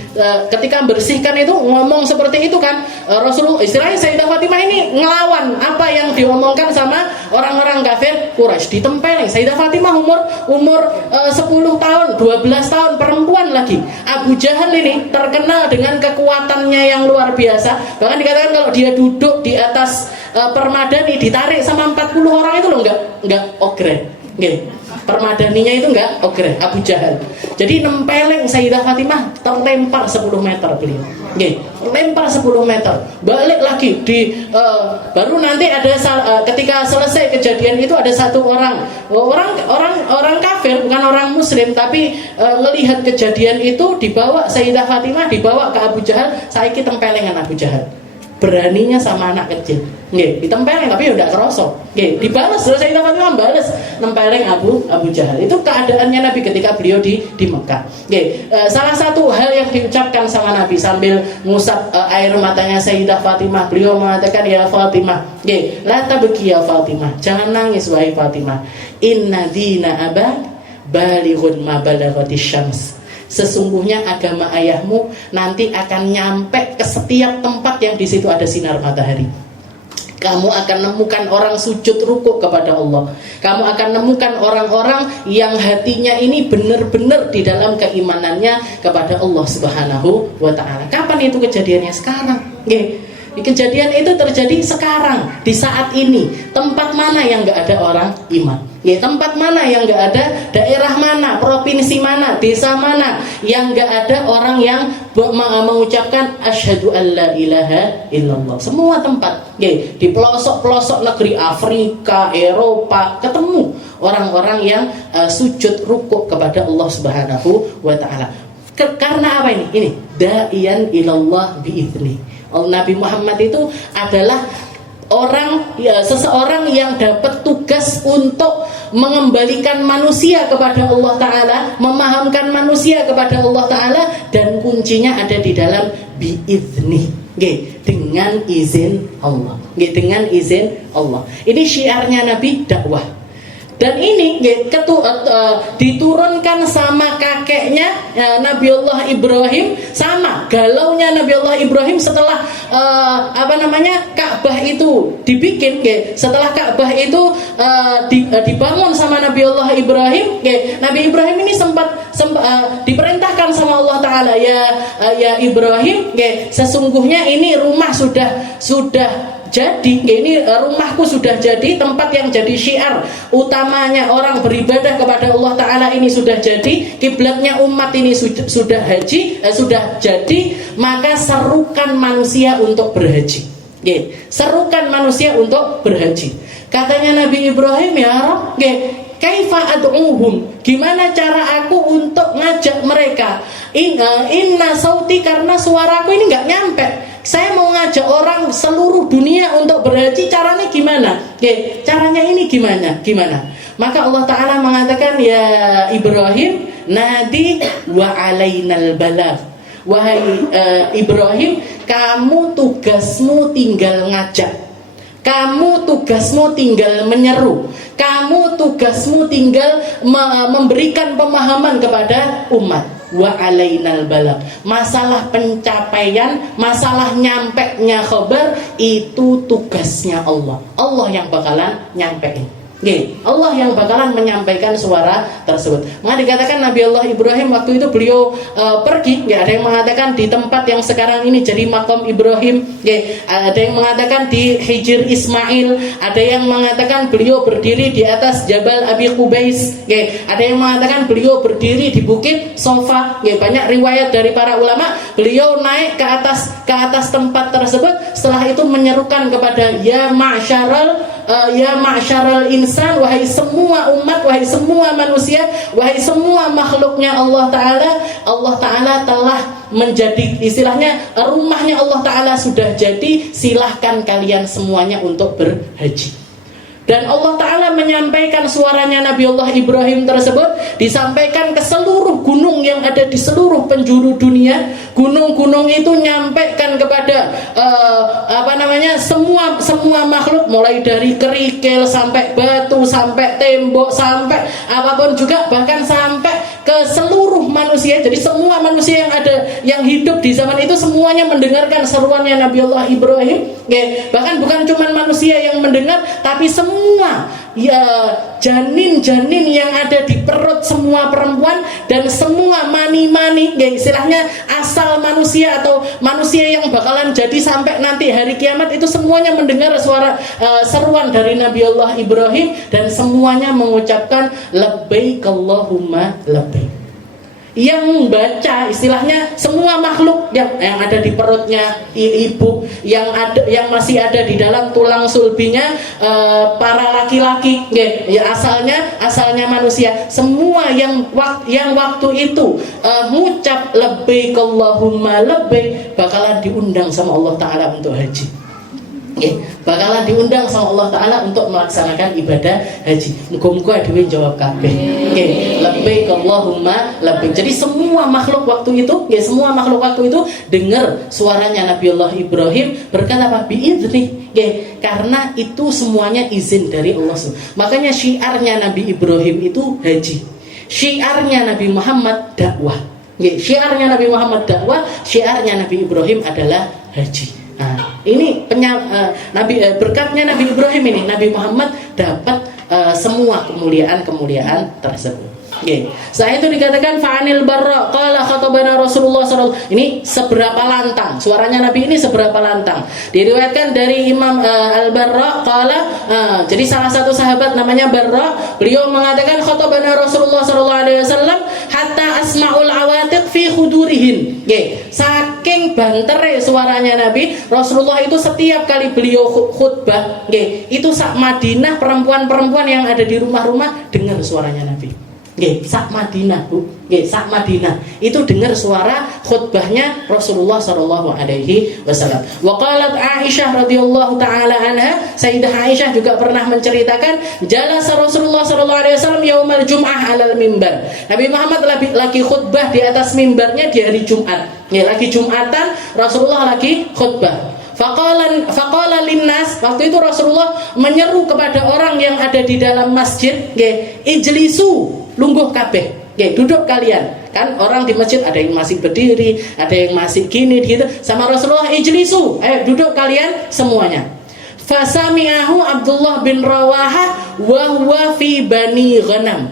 ketika membersihkan itu ngomong seperti itu kan, Rasulullah, istilahnya Sayyidah Fatimah ini ngelawan apa yang diomongkan sama orang-orang kafir Quraisy, ditempeleng. Sayyidah Fatimah umur 10 tahun, 12 tahun, perempuan lagi. Abu Jahal ini terkenal dengan kekuatannya yang luar biasa. Bahkan dikatakan kalau dia duduk di atas permadani ditarik sama 40 orang itu loh, enggak ogre. Permadaninya itu enggak ogre, Abu Jahal. Jadi nempeleng Sayyidah Fatimah, terlempar 10 meter beliau. Lempar 10 meter. Balik lagi baru nanti ada ketika selesai kejadian itu ada satu orang kafir, bukan orang muslim, tapi melihat kejadian itu, dibawa Sayyidah Fatimah, dibawa ke Abu Jahal, saiki tempelengan Abu Jahal. beraninya sama anak kecil. Nggih, ditempeleng tapi ya ndak kerasa. Nggih, dibalas terus Sayyidah Fatimah balas nempeleng Abu Jahal. Itu keadaannya Nabi ketika beliau di Mekah. Nggih, salah satu hal yang diucapkan sama Nabi sambil ngusap air matanya Sayyidah Fatimah, beliau mengatakan, ya Fatimah, nggih, la tabki ya Fatimah, jangan nangis wahai Fatimah. Inna dina abak balighun ma balaghatis syams. Sesungguhnya agama ayahmu nanti akan nyampe ke setiap tempat yang di situ ada sinar matahari. Kamu akan nemukan orang sujud rukuk kepada Allah. Kamu akan nemukan orang-orang yang hatinya ini benar-benar di dalam keimanannya kepada Allah Subhanahu wa ta'ala. Kapan itu kejadiannya? Sekarang. Nggih. Kejadian itu terjadi sekarang, di saat ini. Tempat mana yang gak ada orang iman? Ya, tempat mana yang gak ada, daerah mana, provinsi mana, desa mana yang gak ada orang yang mengucapkan asyhadu alla ilaha illallah. Semua tempat. Ya, di pelosok-pelosok negeri Afrika, Eropa, ketemu orang-orang yang sujud rukuk kepada Allah Subhanahu wa ta'ala. Karena apa ini? Ini da'iyan ilallah bi'idznih. Nabi Muhammad itu adalah seseorang yang dapat tugas untuk mengembalikan manusia kepada Allah Ta'ala, memahamkan manusia kepada Allah Ta'ala, dan kuncinya ada di dalam biidznih, dengan izin Allah, dengan izin Allah. Ini syiarnya Nabi, dakwah. Dan ini diturunkan sama kakeknya Nabiullah Ibrahim. Sama galaunya Nabiullah Ibrahim setelah Ka'bah itu dibikin. Setelah Ka'bah itu dibangun sama Nabiullah Ibrahim, Nabi Ibrahim ini sempat diperintahkan sama Allah Ta'ala, ya Ibrahim, sesungguhnya ini rumah sudah jadi, ini rumahku sudah jadi, tempat yang jadi syiar utamanya orang beribadah kepada Allah Ta'ala ini sudah jadi, kiblatnya umat ini sudah jadi, maka serukan manusia untuk berhaji. Serukan manusia untuk berhaji. Katanya Nabi Ibrahim, ya Rabb, kaifa ad'uhum, gimana cara aku untuk ngajak mereka? Inna sauti, karena suaraku ini nggak nyampe. Saya mau ngajak orang seluruh dunia untuk berhaji, caranya gimana? Caranya ini gimana? Maka Allah Ta'ala mengatakan, ya Ibrahim, nadi wa alainal balagh. Wahai Ibrahim, kamu tugasmu tinggal ngajak. Kamu tugasmu tinggal menyeru. Kamu tugasmu tinggal memberikan pemahaman kepada umat. Wa alainal balagh. Masalah pencapaian, masalah nyampeknya khabar, itu tugasnya Allah. Allah yang bakalan nyampein. Allah yang bakalan menyampaikan suara tersebut. Maka dikatakan Nabi Allah Ibrahim waktu itu beliau pergi. Ada yang mengatakan di tempat yang sekarang ini jadi Maqam Ibrahim. Ada yang mengatakan di Hijr Ismail. Ada yang mengatakan beliau berdiri di atas Jabal Abi Qubais. Ada yang mengatakan beliau berdiri di Bukit Sofa. Banyak riwayat dari para ulama. Beliau naik ke atas tempat tersebut. Setelah itu menyerukan kepada ya ma'syaral insan, wahai semua umat, wahai semua manusia, wahai semua makhluknya Allah Ta'ala telah menjadi, istilahnya rumahnya Allah Ta'ala sudah jadi, silahkan kalian semuanya untuk berhaji. Dan Allah Ta'ala menyampaikan suaranya Nabi Allah Ibrahim tersebut, disampaikan ke seluruh gunung yang ada di seluruh penjuru dunia. Gunung-gunung itu nyampaikan kepada semua makhluk, mulai dari kerikil sampai batu, sampai tembok, sampai apapun juga, bahkan sampai ke seluruh manusia. Jadi semua manusia yang ada, yang hidup di zaman itu, semuanya mendengarkan seruannya Nabi Allah Ibrahim. Bahkan bukan cuma manusia yang mendengar, tapi semua janin-janin yang ada di perut semua perempuan dan semua mani-mani, istilahnya asal manusia atau manusia yang bakalan jadi sampai nanti hari kiamat, itu semuanya mendengar suara seruan dari Nabi Allah Ibrahim, dan semuanya mengucapkan labbaik Allahumma labbaik. yang baca istilahnya semua makhluk yang ada di perutnya ibu, yang masih ada di dalam tulang sulbinya para laki-laki, ya asalnya manusia, semua yang waktu itu ngucap labbaik Allahumma labbaik bakalan diundang sama Allah Ta'ala untuk haji. Bakalan diundang sama Allah Ta'ala untuk melaksanakan ibadah haji. Muga-muga dhewe jawab kabeh. Labbaik Allahumma labbaik. Jadi semua makhluk waktu itu, semua makhluk waktu itu dengar suaranya Nabiullah Ibrahim berkata apa? Biidznih. Karena itu semuanya izin dari Allah. Makanya syiarnya Nabi Ibrahim itu haji. Syiarnya Nabi Muhammad dakwah. Syiarnya Nabi Muhammad dakwah, syiarnya Nabi Ibrahim adalah haji. Nah, ini berkatnya Nabi Ibrahim ini, Nabi Muhammad dapat semua kemuliaan tersebut. Setelah itu dikatakan fa'anil barra qala khatabana Rasulullah sallallahu. Ini seberapa lantang suaranya Nabi ini, seberapa lantang. Diriwayatkan dari Imam Al-Barra qala, jadi salah satu sahabat namanya Barra, beliau mengatakan khatabana Rasulullah sallallahu alaihi wasallam hatta asma'ul awatiq fi khudurihin. Saking bantere suaranya Nabi, Rasulullah itu setiap kali beliau khutbah, itu sak Madinah perempuan-perempuan yang ada di rumah-rumah dengar suaranya Nabi. Sak Madinah, Bu. Sak Madinah itu dengar suara khutbahnya Rasulullah sallallahu alaihi wasallam. Wa qalat Aisyah radhiyallahu taala anha, Sayyidah Aisyah juga pernah menceritakan, jalasa Rasulullah sallallahu alaihi wasallam yaumal jum'ah 'alal mimbar. Nabi Muhammad lagi khutbah di atas mimbarnya di hari Jumat. Lagi Jumatan, Rasulullah lagi khutbah. Faqala linnas, waktu itu Rasulullah menyeru kepada orang yang ada di dalam masjid, ijlisu, lungguh kabeh, duduk kalian. Kan orang di masjid ada yang masih berdiri, ada yang masih gini gitu. Sama Rasulullah, ijlisu, duduk kalian semuanya. Fasami'ahu Abdullah bin Rawaha wa huwa fi Bani Ghanam.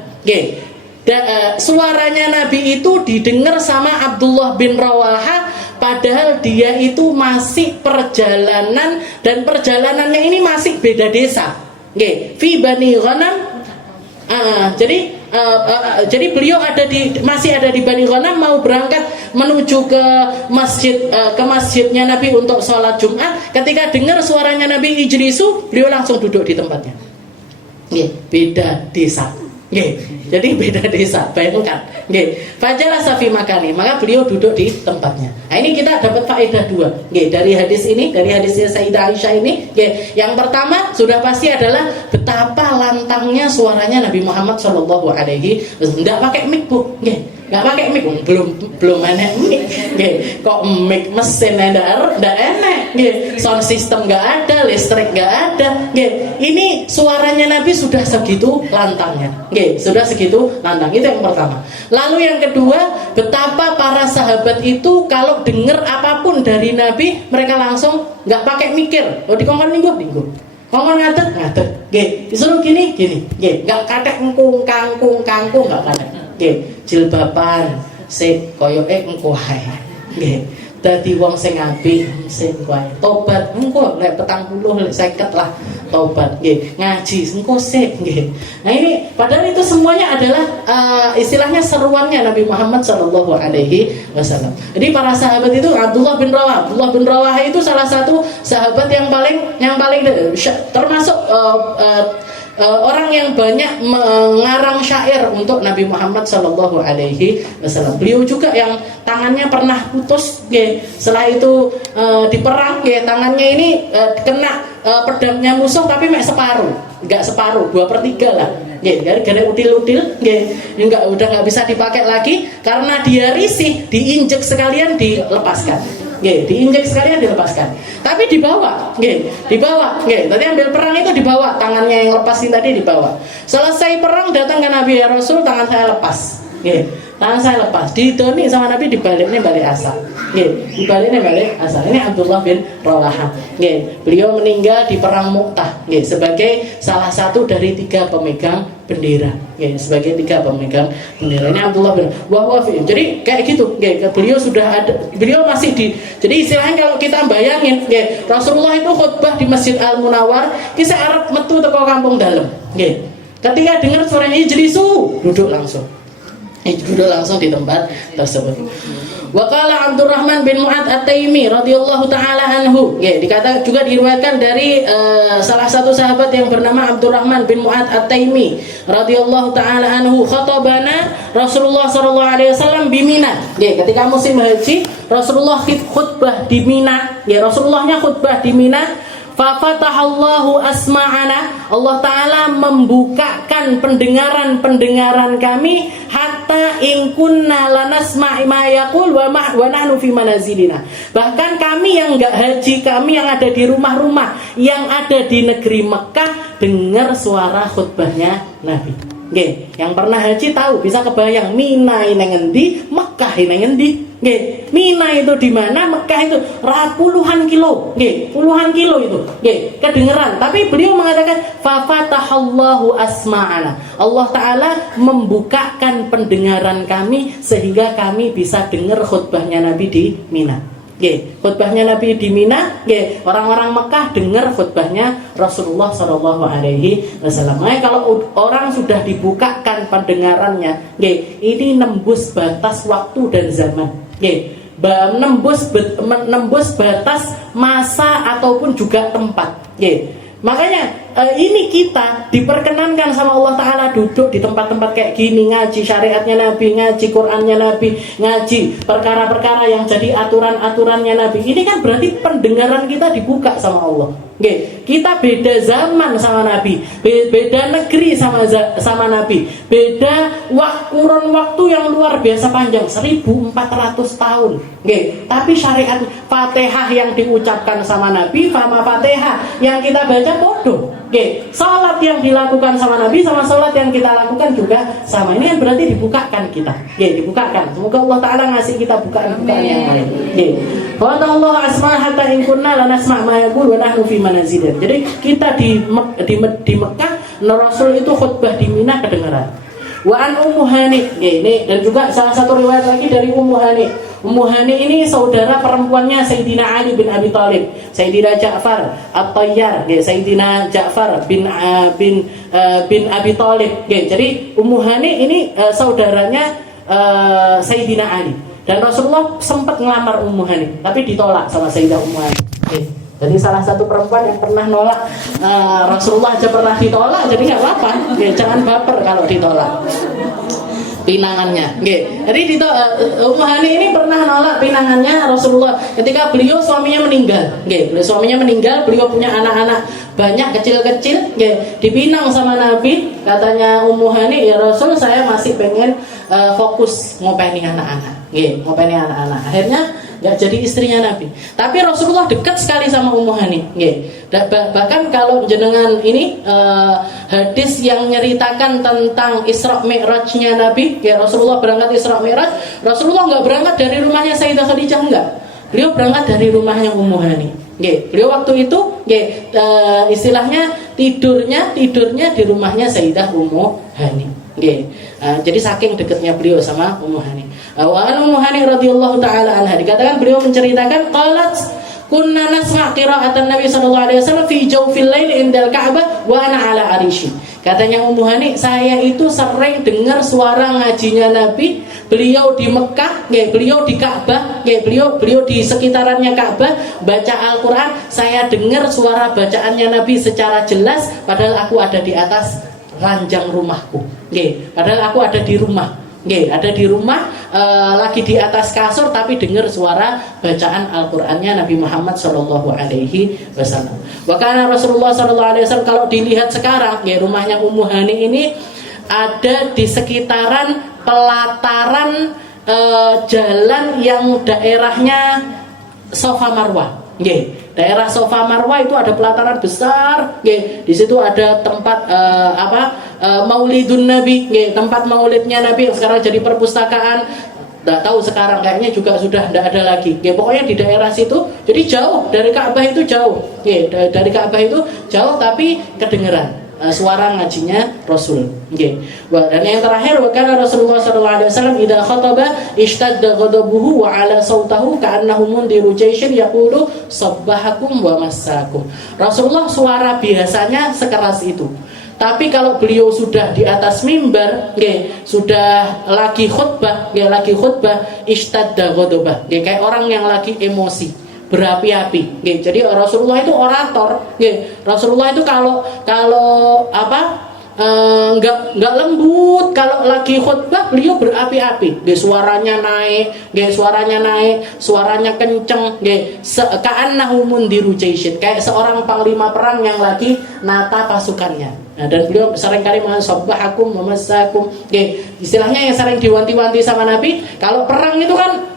Suaranya Nabi itu didengar sama Abdullah bin Rawaha, padahal dia itu masih perjalanan, dan perjalanannya ini masih beda desa. Fi Bani Ghanam. Jadi beliau masih ada di Bani Ghanam, mau berangkat menuju ke masjidnya Nabi untuk sholat Jumat. Ketika dengar suaranya Nabi ijlisu, beliau langsung duduk di tempatnya. Beda desa. Jadi beda desa, bayangkan. Fajalah safi makani, maka beliau duduk di tempatnya. Nah, ini kita dapat faedah dua. Dari hadis ini, dari hadisnya Sayyidah Aisyah ini. Yang pertama sudah pasti adalah betapa lantangnya suaranya Nabi Muhammad Shallallahu Alaihi Wasallam. Tidak pakai mic, Bu. Nggak pakai mic, belum enak mic. Kok mic mesin nggak enak. Sound system nggak ada, listrik nggak ada. Ini suaranya Nabi sudah segitu lantangnya. Sudah segitu lantang. Itu yang pertama. Lalu yang kedua, betapa para sahabat itu kalau dengar apapun dari Nabi, mereka langsung nggak pakai mikir. Dikongkon minggu. Ngomong ngatet, disuruh gini, nggak kadek kangkung, nggak kadek. Jilbaban sing koyo engko ae. Dadi wong sing apik sing kowe. Tobat engko lek 40 lek 50 lah tobat nggih. Ngaji engko sik nggih. Nah ini padahal itu semuanya adalah istilahnya seruannya Nabi Muhammad sallallahu alaihi wasallam. Jadi para sahabat itu Abdullah bin Rawah itu salah satu sahabat yang paling termasuk orang yang banyak mengarang syair untuk Nabi Muhammad Sallallahu Alaihi Wasallam. Beliau juga yang tangannya pernah putus, setelah itu di perang, tangannya ini kena pedangnya musuh tapi nggak separuh, 2/3 lah. Gara-gara util-util, udah nggak bisa dipakai lagi karena dia risih, diinjek sekalian dilepaskan. Diinjek sekalian dilepaskan. Tapi dibawa. Tadi ambil perang itu dibawa, tangannya yang lepasin tadi dibawa. Selesai perang datang ke Nabi, ya Rasul, tangan saya lepas. Tangan saya lepas. Didoni sama Nabi, dibaliknya balik asal. Dibaliknya balik asal. Ini Abdullah bin Rawaha. Beliau meninggal di perang Mu'tah. Sebagai salah satu dari 3 pemegang bendera. Sebagai 3 pemegang bendera. Ini Abdullah bin Rawaha. Jadi kayak gitu. Beliau sudah ada. Beliau masih di. Jadi istilahnya kalau kita bayangin, Rasulullah itu khutbah di Masjid Al-Munawwar, kisah Arab metu teko kampung dalam. Ketika dengar suaranya ijlisu, duduk langsung. duduk langsung di tempat tersebut. Wa qala Abdurrahman bin Mu'ad At-Taimi radhiyallahu taala anhu. Ya, dikata juga diriwayatkan dari salah satu sahabat yang bernama Abdurrahman bin Mu'ad At-Taimi radhiyallahu taala anhu, khatabana Rasulullah sallallahu alaihi wasallam di Mina. Ya, ketika musim haji Rasulullah khutbah di Mina. Ya, Rasulullahnya khutbah di Mina. Fafatahallahu asma'ana, Allah Ta'ala membukakan pendengaran kami, hatta in kunna lanasma'i ma yaqul wa nahnu fi manazilina. Bahkan kami yang enggak haji, kami yang ada di rumah-rumah yang ada di negeri Mekah dengar suara khutbahnya Nabi. Nggih, yang pernah haji tahu, bisa kebayang Mina ini ngendi, Mekah ini ngendi. Nggih, Mina itu di mana, Mekah itu puluhan kilo. Nggih, puluhan kilo itu. Nggih, kedengeran. Tapi beliau mengatakan fa fatahallahu asma'ana. Allah Taala membukakan pendengaran kami sehingga kami bisa dengar khutbahnya Nabi di Mina. Nggih, khutbahnya Nabi di Mina, nggih, orang-orang Mekah dengar khutbahnya Rasulullah sallallahu alaihi wasallam. Makanya kalau orang sudah dibukakan pendengarannya, nggih, ini nembus batas waktu dan zaman. Nggih, menembus batas masa ataupun juga tempat. Nggih. Makanya ini kita diperkenankan sama Allah Ta'ala duduk di tempat-tempat kayak gini, ngaji syariatnya Nabi, ngaji Qur'annya Nabi, ngaji perkara-perkara yang jadi aturan-aturannya Nabi. Ini kan berarti pendengaran kita dibuka sama Allah. Oke, kita beda zaman sama Nabi, beda negeri sama Nabi, beda kurun waktu yang luar biasa panjang, 1400 tahun. Oke, tapi syariat Fatihah yang diucapkan sama Nabi sama Fatihah yang kita baca bodoh. Oke, salat yang dilakukan sama Nabi sama salat yang kita lakukan juga sama. Ini yang berarti dibukakan kita. Oke, dibukakan. Semoga Allah Ta'ala ngasih kita bukaan-bukaan yang lain. Oke. Wa Allah asma hatta in kunna la nasma' ma yaqul wa nahnu fi manazilin. Jadi kita di Mekah, Rasul itu khutbah di Mina kedengaran. Wa an Ummu Hani. Ini dan juga salah satu riwayat lagi dari Ummu Hani. Ummu Hani ini saudara perempuannya Sayyidina Ali bin Abi Thalib, Sayyidina Ja'far At-Tayyar, Sayyidina Ja'far bin Abi Thalib. Jadi Ummu Hani ini saudaranya Sayyidina Ali. Dan Rasulullah sempat ngelamar Ummu Hani, tapi ditolak sama Sayyidah Ummu Hani. Jadi salah satu perempuan yang pernah nolak Rasulullah aja pernah ditolak, jadi nggak apa-apa. Jangan baper kalau ditolak pinangannya. Jadi Ummu Hani ini pernah nolak pinangannya Rasulullah ketika beliau suaminya meninggal. Beliau suaminya meninggal, beliau punya anak-anak banyak kecil-kecil. Dipinang sama Nabi, katanya Ummu Hani, ya Rasul, saya masih pengen fokus ngopeni anak-anak. Ngopeni anak-anak. Akhirnya nggak jadi istrinya Nabi. Tapi Rasulullah dekat sekali sama Ummu Hani. Bahkan kalau jenengan ini hadis yang nyeritakan tentang Isra Mi'rajnya Nabi, Rasulullah berangkat Isra Mi'raj, Rasulullah nggak berangkat dari rumahnya Sayyidah Khadijah, enggak. Beliau berangkat dari rumahnya Ummu Hani. Beliau waktu itu istilahnya tidurnya di rumahnya Sayyidah Ummu Hani. Jadi saking dekatnya beliau sama Ummu Hani. Wa Ummu Hani radhiyallahu taala anha, dikatakan beliau menceritakan qalat kunna nasma' qira'atan Nabi sallallahu alaihi wasallam fi jawfil lail indal Ka'bah wa ana ala arishi. Katanya Ummu Hani, saya itu sering dengar suara ngajinya Nabi, beliau di Mekah, beliau di Ka'bah, beliau di sekitarannya Ka'bah baca Al-Qur'an, saya dengar suara bacaannya Nabi secara jelas padahal aku ada di atas ranjang rumahku. Padahal aku ada di rumah. Ada di rumah lagi di atas kasur tapi dengar suara bacaan Al-Qur'annya Nabi Muhammad sallallahu alaihi wasallam. Bahkan Rasulullah sallallahu alaihi wasallam kalau dilihat sekarang, rumahnya Ummu Hani ini ada di sekitaran pelataran jalan yang daerahnya Safa Marwah. Daerah Safa Marwah itu ada pelataran besar. Di situ ada tempat Maulidun Nabi, tempat maulidnya Nabi yang sekarang jadi perpustakaan. Nggak tahu sekarang kayaknya juga sudah tidak ada lagi. Pokoknya di daerah situ, jadi jauh dari Ka'bah itu jauh. Dari Ka'bah itu jauh tapi kedengeran suara ngajinya Rasul. Dan yang terakhir, karena Rasulullah sallallahu alaihi wasallam idza khataba ishtadda ghadabuhu wa ala sautahu ka'annahu mundiru jaishin yaqulu sabbahakum wa massakum. Rasulullah suara biasanya sekeras itu. Tapi kalau beliau sudah di atas mimbar, sudah lagi khutbah, ishtadda ghadabah, kayak orang yang lagi emosi, berapi-api. Jadi Rasulullah itu orator. Rasulullah itu kalau apa? Nggak lembut. Kalau lagi khutbah beliau berapi-api. Suaranya naik, suaranya kenceng. Ka'annahu mundiru jaisyin, kayak seorang panglima perang yang lagi nata pasukannya. Nah, dan beliau seringkali mengatakan memassakum. Istilahnya yang sering diwanti-wanti sama Nabi, kalau perang itu kan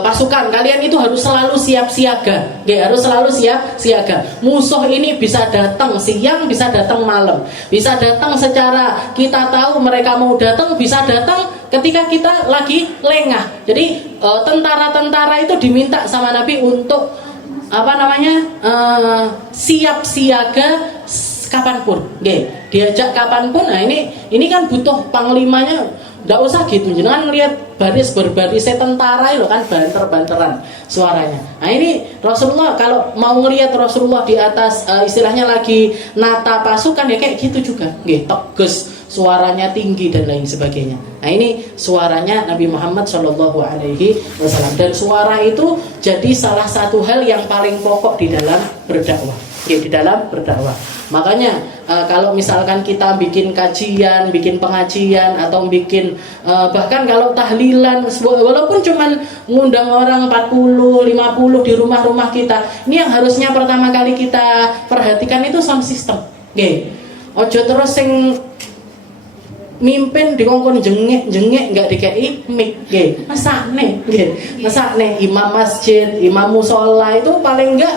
pasukan kalian itu harus selalu siap siaga. Harus selalu siap siaga. Musuh ini bisa datang siang, bisa datang malam, bisa datang secara kita tahu mereka mau datang, bisa datang ketika kita lagi lengah. Jadi tentara-tentara itu diminta sama Nabi untuk siap siaga kapanpun. Diajak kapanpun. Nah ini kan butuh panglimanya. Nggak usah gitu, jangan lihat baris berbarisnya tentara itu kan banter-banteran suaranya. Nah ini Rasulullah, kalau mau ngelihat Rasulullah di atas istilahnya lagi nata pasukan ya kayak gitu juga, tegas, suaranya tinggi dan lain sebagainya. Nah ini suaranya Nabi Muhammad SAW, dan suara itu jadi salah satu hal yang paling pokok di dalam berdakwah. Di dalam berdakwah. Makanya kalau misalkan kita bikin kajian, bikin pengajian, atau bikin bahkan kalau tahlilan, walaupun cuman ngundang orang 40, 50 di rumah-rumah kita, ini yang harusnya pertama kali kita perhatikan itu sound system. Ojo terus sing mimpin dikongkon jengek nggak dikei mic, masakne imam masjid, imam musola itu paling enggak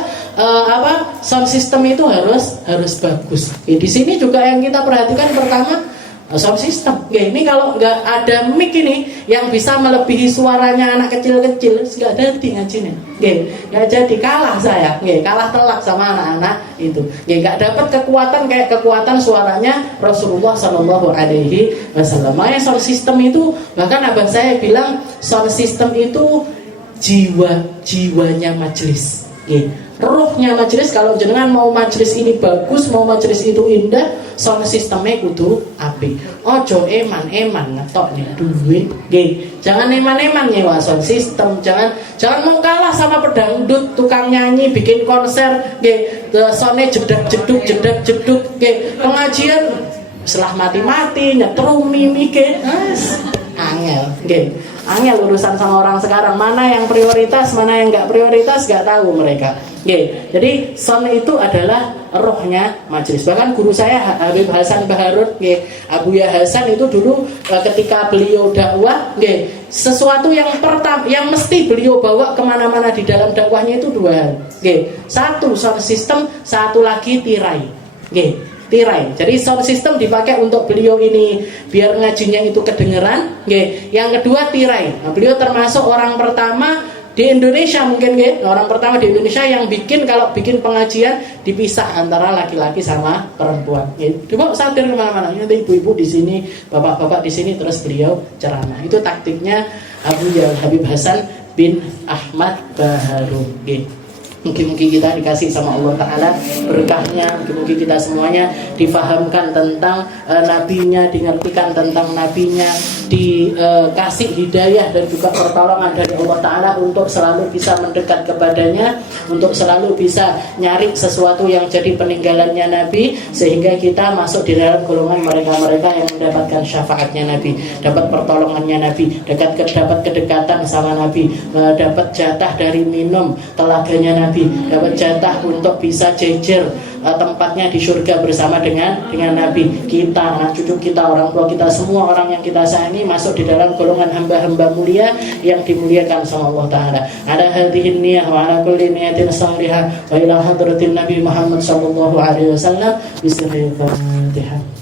sound system itu harus bagus. Di sini juga yang kita perhatikan pertama sound system. Ini kalau nggak ada mic ini yang bisa melebihi suaranya anak kecil-kecil, nggak jadi ngajinya. Nggak jadi, kalah saya. Kalah telak sama anak-anak itu. Nggak dapat kekuatan kayak kekuatan suaranya Rasulullah SAW. Makanya sound system itu, bahkan abah saya bilang sound system itu jiwanya majelis. Rohnya majelis. Kalau jenengan mau majelis ini bagus, mau majelis itu indah, sound sistemnya kudu apik. Ojo eman ngetok nih duit. Jangan eman nyewa sound system. Jangan mau kalah sama pedangdut, tukang nyanyi bikin konser, soundnya jedak jeduk. Pengajian setelah mati nyetrumi mikir. Angel urusan sama orang sekarang, mana yang prioritas, mana yang nggak prioritas, nggak tahu mereka. Jadi sound itu adalah rohnya majelis. Bahkan guru saya Habib Hasan Baharut, Abuya Hasan itu dulu ketika beliau dakwah, sesuatu yang pertama yang mesti beliau bawa kemana-mana di dalam dakwahnya itu dua hal. Satu sound system, satu lagi tirai. Tirai. Jadi sound system dipakai untuk beliau ini biar ngajinya itu kedengeran. Yang kedua tirai. Nah, beliau termasuk orang pertama di Indonesia mungkin, orang pertama di Indonesia yang kalau bikin pengajian dipisah antara laki-laki sama perempuan. Coba satir kemana-mana. Nanti ibu-ibu di sini, bapak-bapak di sini, terus beliau ceramah. Itu taktiknya Habib Hasan bin Ahmad Baharut. Mungkin kita dikasih sama Allah Ta'ala berkahnya, mungkin kita semuanya difahamkan tentang nabinya, dimengertikan tentang nabinya, dikasih hidayah dan juga pertolongan dari Allah Ta'ala untuk selalu bisa mendekat kepadanya, untuk selalu bisa nyari sesuatu yang jadi peninggalannya Nabi, sehingga kita masuk di dalam golongan mereka-mereka yang mendapatkan syafaatnya Nabi, dapat pertolongannya Nabi, dapat kedekatan sama Nabi, dapat jatah dari minum telaganya Nabi, dapat jatah untuk bisa jejer tempatnya di surga bersama dengan Nabi. Kita, anak cucu kita, orang tua kita, semua orang yang kita sayangi masuk di dalam golongan hamba-hamba mulia yang dimuliakan sama Allah Ta'ala. Ada hadhihi niyah wa ala kulli niyatin salihah wa ila hadratin Nabi Muhammad sallallahu alaihi wasallam. Bismillahirrahmanirrahim.